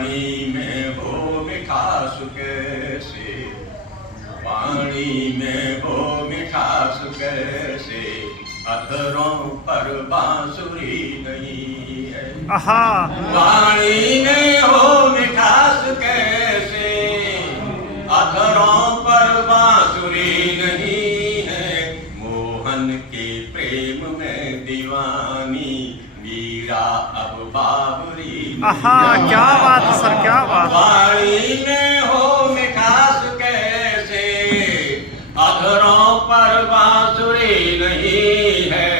वाणी में हो मिठास कैसे, वाणी में हो मिठास कैसे, अधरों पर बांसुरी नहीं है। वाणी में हो मिठास कैसे, अधरों पर बांसुरी नहीं है। मोहन के प्रेम में दीवानी मीरा अब बाबरी। क्या बात सर, क्या बात। वाणी में हो मिठास कैसे, अधरों पर बांसुरी नहीं है।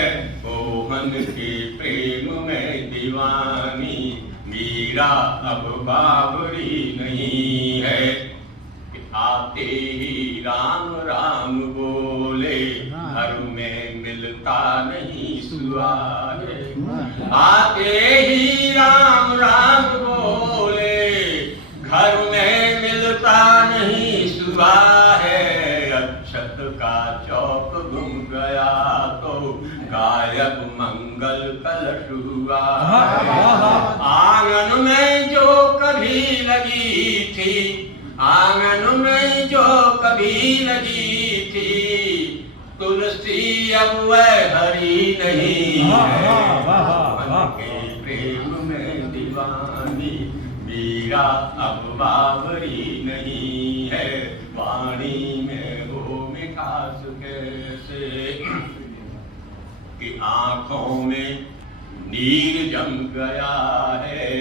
मोहन के प्रेम में दीवानी मीरा अब बाबरी नहीं है। आते ही राम राम बोले, घर में मिलता नहीं सुहाए। आते ही राम राम बोले, घर में मिलता नहीं सुहाए। अक्षत का चौक घूम गया तो गायब मंगल कलश हुआ। आंगन में जो कभी लगी थी, आंगन में जो कभी लगी थी, तुलसी अब वह हरी नहीं है। मन के प्रेम में दीवानी मीरा अब बाबरी नहीं है। वाणी में हो मिठास कैसे, कि आंखों में नीर जम गया है।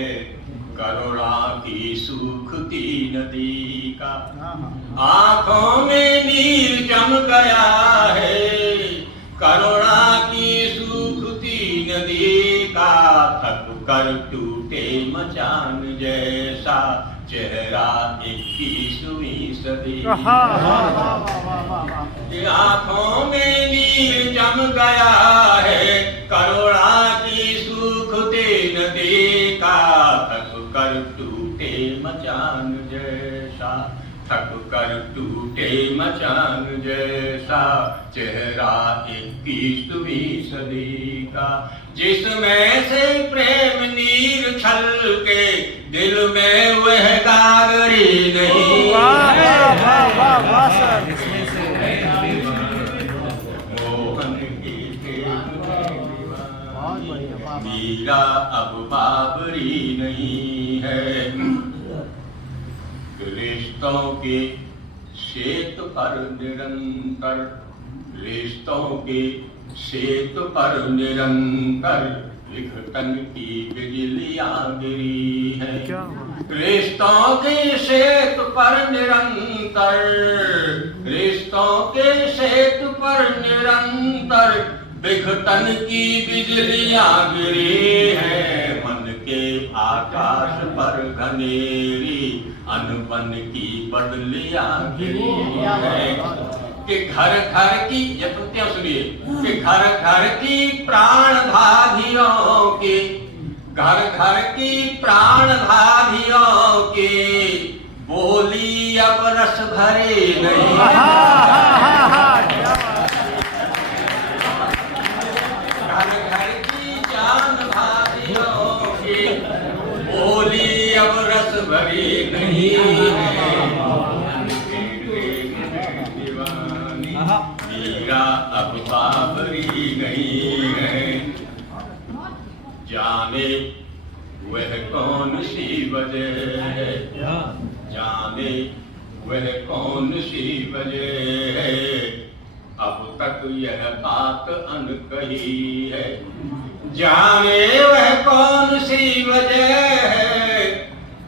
करुणा की सूखती नदी का, आंखों में नीर जम गया है। करुणा की सूखती नदी का, थक कर टूटे मचान जैसा चेहरा 21वीं सदी। आंखों में नीर जम गया है। करुणा की सूखती नदी का, थक कर टूटे मचान जैसा, थक कर टूटे मचान जैसा चेहरा 21वीं सदी का। जिसमें से प्रेम नीर छलके, दिल में वह गागरी नहीं। मोहन की मीरा अब बाबरी नहीं है। रिश्तों के सेतु पर निरंतर, रिश्तों के सेतु पर निरंतर लिखतन की बिजलियां गिरी है। रिश्तों के सेतु पर निरंतर, रिश्तों के सेतु पर निरंतर विघटन की बिजलियां गिरी है। मन के आकाश पर घनेरी अनबन की बदलियां गिरी है। कि घर घर की, ये पंक्तियां सुनिए, कि घर घर की प्राण भागियों की, घर घर की प्राण भागियों की बोली अब रस भरे नहीं। घर घर की जान भागियों की बोली अब रस भरी नहीं है। मीरा अब बाबरी नहीं है। जाने वह कौन सी वजह है, जाने वह कौन सी वजह है, अब तक यह बात अनकही है। जाने वह कौन सी वजह है,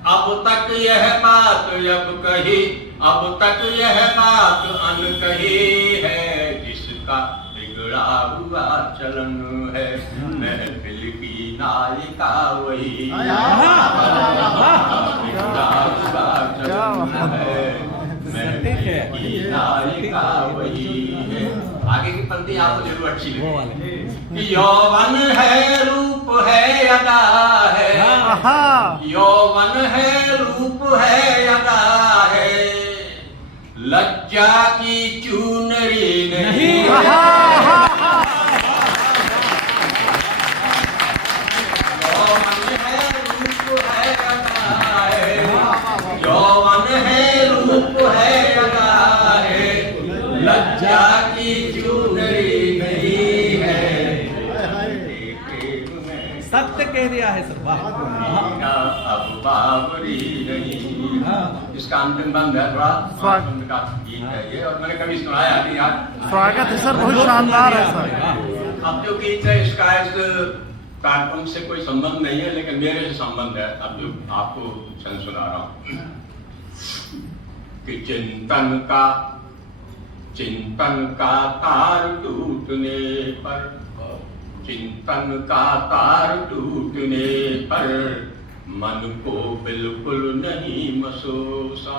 अब तक यह बात अब कही, अब तक यह बात अनकही है। जिसका बिगड़ा हुआ चलन है, महफिल की नायिका वही। बिगड़ा हुआ चलन है, महफिल की नायिका वही है। आगे की पंक्ति आपको जरूर अच्छी लगी। यौवन है, रूप है, अदा है। यौवन है, रूप है, अदा है। लज्जा की चूनरी नहीं। यौवन है, रूप है, अदा है। सत्य कह दिया है सर, वाह। अब बाबरी नहीं। इसका अंतिम बंद है थोड़ा स्वागत का गीत है ये, और मैंने कभी सुनाया नहीं यार। स्वागत है सर, बहुत शानदार है सर। अब जो गीत है इसका इस प्लेटफॉर्म से कोई संबंध नहीं है, लेकिन मेरे से संबंध है। अब जो आपको छंद सुना रहा हूँ कि चिंतन का तार टूटने पर, चिंतन का तार टूटने पर मन को बिल्कुल नहीं महसूसा।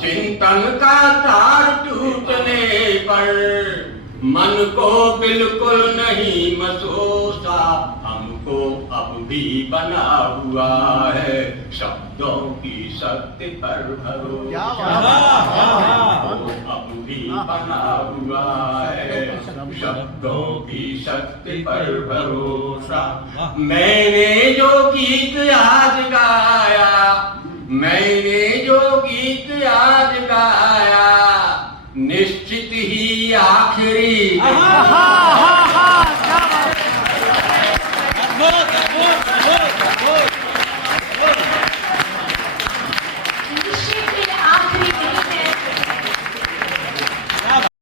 चिंतन का तार टूटने पर मन को बिल्कुल नहीं महसूसा। हमको अब भी बना हुआ है शब्दों की शक्ति पर भरोसा। अब भी बना हुआ है शब्दों की शक्ति पर भरोसा। मैंने जो गीत आज गाया, मैंने जो गीत आज गाया, निश्चित ही आखिरी